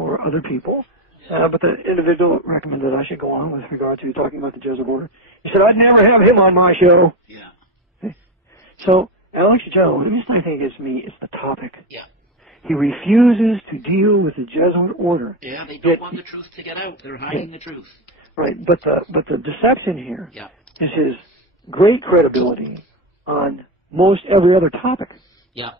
or other people. But the individual recommended I should go on with regard to talking about the Jesuit order. He said, I'd never have him on my show. Yeah. Okay. So, Alex Jones, the reason I think it's me, it's the topic. Yeah. He refuses to deal with the Jesuit order. Yeah, they don't want the truth to get out. They're hiding the truth. Right, but the deception here Yeah. is his great credibility on most every other topic. Yeah.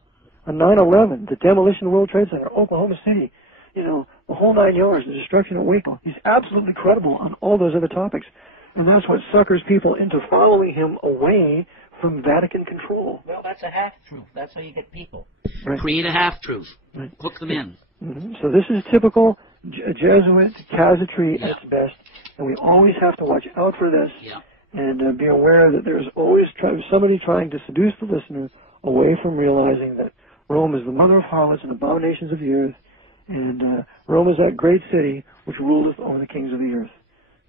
On 9/11, the demolition of the World Trade Center, Oklahoma City, you know, the whole 9 yards, the destruction of Waco. He's absolutely credible on all those other topics. And that's what suckers people into following him away from Vatican control. Well, that's a half-truth. That's how you get people. Right. Create a half-truth. Right. Hook them in. Mm-hmm. So this is typical Jesuit casuistry at its best. And we always have to watch out for this. Yeah. And be aware that there's always somebody trying to seduce the listener away from realizing that Rome is the mother of harlots and abominations of the earth. And Rome is that great city which ruleth over the kings of the earth.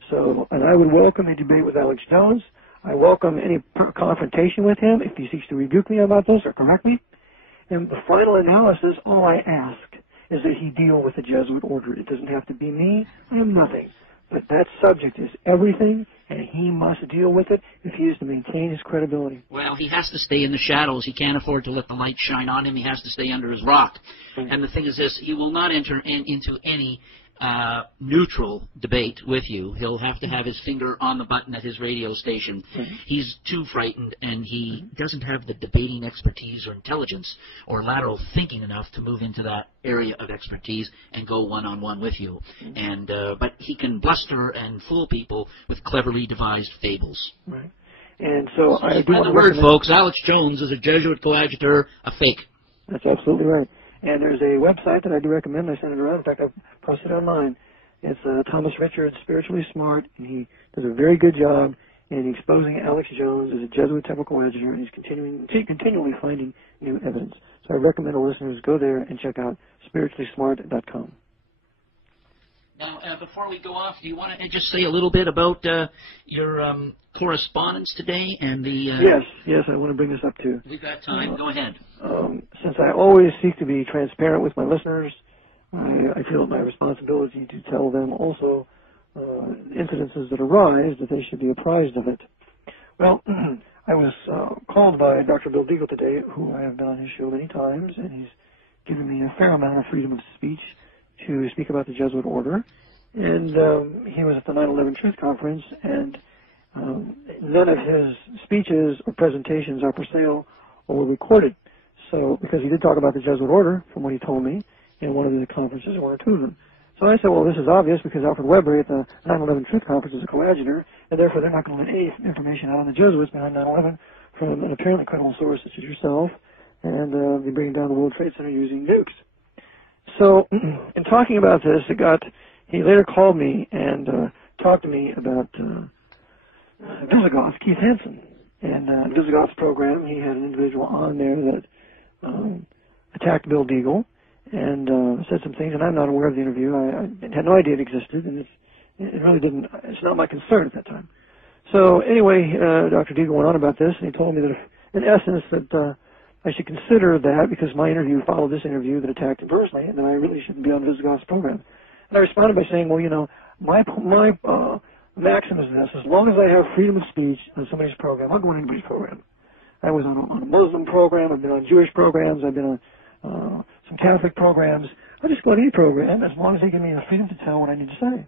So, and I would welcome a debate with Alex Jones. I welcome any confrontation with him if he seeks to rebuke me about this or correct me. And the final analysis, all I ask is that he deal with the Jesuit order. It doesn't have to be me. I am nothing. But that subject is everything, and he must deal with it if he is to maintain his credibility. Well, he has to stay in the shadows. He can't afford to let the light shine on him. He has to stay under his rock. Mm-hmm. And the thing is this, he will not enter into any neutral debate with you. He'll have to have his finger on the button at his radio station. Mm-hmm. He's too frightened, and he doesn't have the debating expertise or intelligence or lateral thinking enough to move into that area of expertise and go one-on-one with you. Mm-hmm. And but he can bluster and fool people with cleverly devised fables. Right. And so I do want to word, folks, Alex Jones is a Jesuit coadjutor, a fake. That's absolutely right. And there's a website that I do recommend. I sent it around. In fact, I've posted it online. It's Thomas Richards, Spiritually Smart, and he does a very good job in exposing Alex Jones as a Jesuit temple coadjutor, and he's continually finding new evidence. So I recommend our listeners go there and check out spirituallysmart.com. Now, before we go off, do you want to just say a little bit about your correspondence today and the... Yes, I want to bring this up too. We've got time. Go ahead. Since I always seek to be transparent with my listeners, I feel it my responsibility to tell them also incidences that arise, that they should be apprised of it. Well, I was called by Dr. Bill Deagle today, who I have been on his show many times, and he's given me a fair amount of freedom of speech to speak about the Jesuit order. And he was at the 9/11 Truth Conference, and none of his speeches or presentations are for sale or were recorded. So, because he did talk about the Jesuit order, from what he told me, in one of the conferences, one or two of them. So I said, well, this is obvious because Alfred Weber at the 9/11 Truth Conference is a coadjutor, and therefore they're not going to let any information out on the Jesuits behind 9/11 from an apparently credible source such as yourself, and be bringing down the World Trade Center using nukes. So, in talking about this, he later called me and talked to me about Visigoth, Keith Hansen. And Visigoth's program, he had an individual on there that attacked Bill Deagle and said some things, and I'm not aware of the interview. I had no idea it existed, and it really didn't, it's not my concern at that time. So anyway, Dr. Deagle went on about this, and he told me that, in essence, that I should consider that because my interview followed this interview that attacked him personally, and that I really shouldn't be on Visigoth's program. And I responded by saying, well, you know, my maxim is this: as long as I have freedom of speech on somebody's program, I'll go on anybody's program. I was on a Muslim program, I've been on Jewish programs, I've been on some Catholic programs. I'll just go on any program as long as they give me the freedom to tell what I need to say.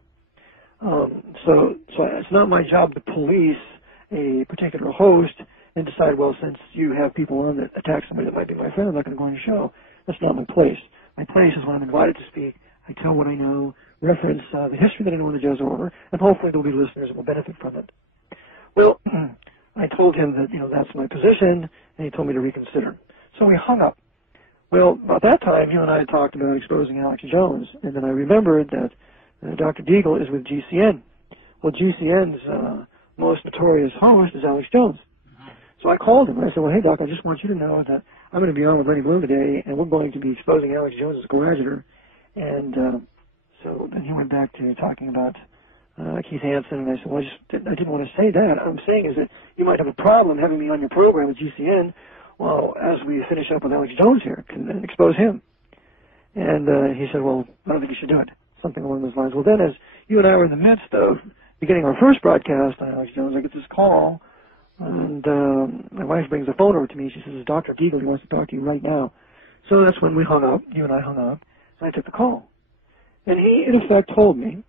So it's not my job to police a particular host and decide, well, since you have people on that attack somebody that might be my friend, I'm not going to go on your show. That's not my place. My place is when I'm invited to speak, I tell what I know, reference the history that I know in the Jesuit order, and hopefully there'll be listeners that will benefit from it. Well, I told him that, you know, that's my position, and he told me to reconsider. So we hung up. Well, about that time, you and I had talked about exposing Alex Jones, and then I remembered that Dr. Deagle is with GCN. Well, GCN's most notorious host is Alex Jones. So I called him, and I said, well, hey, Doc, I just want you to know that I'm going to be on with Lenny Bloom today, and we're going to be exposing Alex Jones as a coadjutor. And so then he went back to talking about Keith Hansen, and I said, well, I didn't want to say that. What I'm saying is that you might have a problem having me on your program at GCN, well, as we finish up with Alex Jones here, and expose him. And he said, well, I don't think you should do it. Something along those lines. Well, then as you and I were in the midst of beginning our first broadcast on Alex Jones, I get this call, and my wife brings the phone over to me. She says, Dr. Deagle, he wants to talk to you right now. So that's when we hung up, you and I hung up, and I took the call. And he, in effect, told me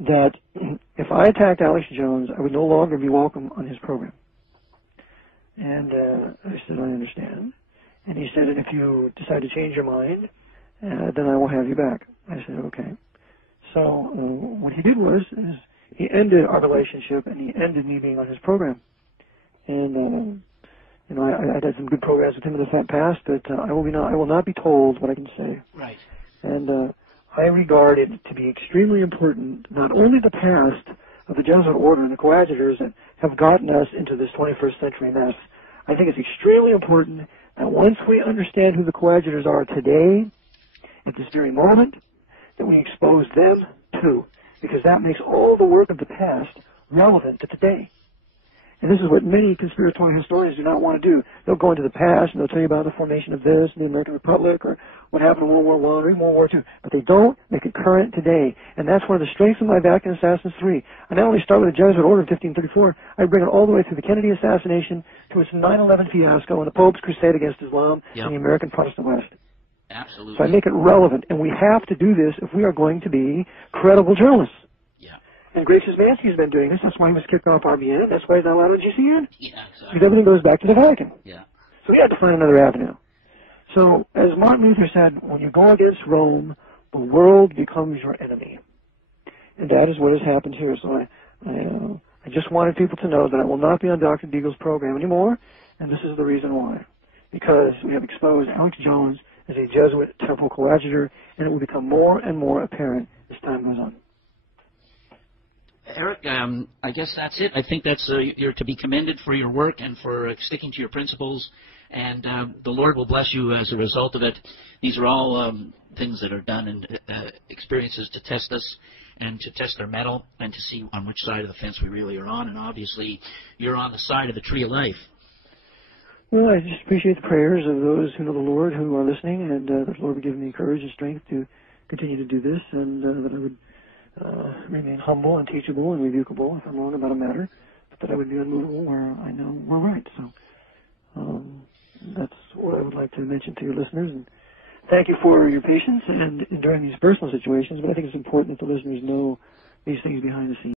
that if I attacked Alex Jones, I would no longer be welcome on his program. And I said, I understand. And he said, and if you decide to change your mind, then I will have you back. I said, okay. So what he did was he ended our relationship, and he ended me being on his program. And you know, I did some good programs with him in the past, but I will not be told what I can say. Right. And I regard it to be extremely important, not only the past of the Jesuit order and the coadjutors that have gotten us into this 21st century mess. I think it's extremely important that once we understand who the coadjutors are today, at this very moment, that we expose them too, because that makes all the work of the past relevant to today. And this is what many conspiratorial historians do not want to do. They'll go into the past and they'll tell you about the formation of this and the American Republic or what happened in World War I or even World War II. But they don't make it current today. And that's one of the strengths of my Vatican Assassins 3. I not only start with the Jesuit order of 1534, I bring it all the way through the Kennedy assassination to its 9/11 fiasco and the Pope's crusade against Islam and the American Protestant West. Absolutely. So I make it relevant. And we have to do this if we are going to be credible journalists. And Gracious Mansky's been doing this. That's why he was kicked off RBN. That's why he's not allowed on GCN. Yeah, exactly. Because everything goes back to the Vatican. Yeah. So we had to find another avenue. So, as Martin Luther said, when you go against Rome, the world becomes your enemy. And that is what has happened here. So I just wanted people to know that I will not be on Dr. Deagle's program anymore, and this is the reason why. Because we have exposed Alex Jones as a Jesuit temple coadjutor, and it will become more and more apparent as time goes on. Eric, I guess that's it. I think that's you're to be commended for your work and for sticking to your principles, and the Lord will bless you as a result of it. These are all things that are done and experiences to test us and to test our mettle and to see on which side of the fence we really are on, and obviously you're on the side of the tree of life. Well, I just appreciate the prayers of those who know the Lord, who are listening, and that the Lord would give me courage and strength to continue to do this, and that I would remain humble and teachable and rebukable if I'm wrong about a matter, but that I would be unmovable where I know we're right. So that's what I would like to mention to your listeners. And thank you for your patience and during these personal situations, but I think it's important that the listeners know these things behind the scenes.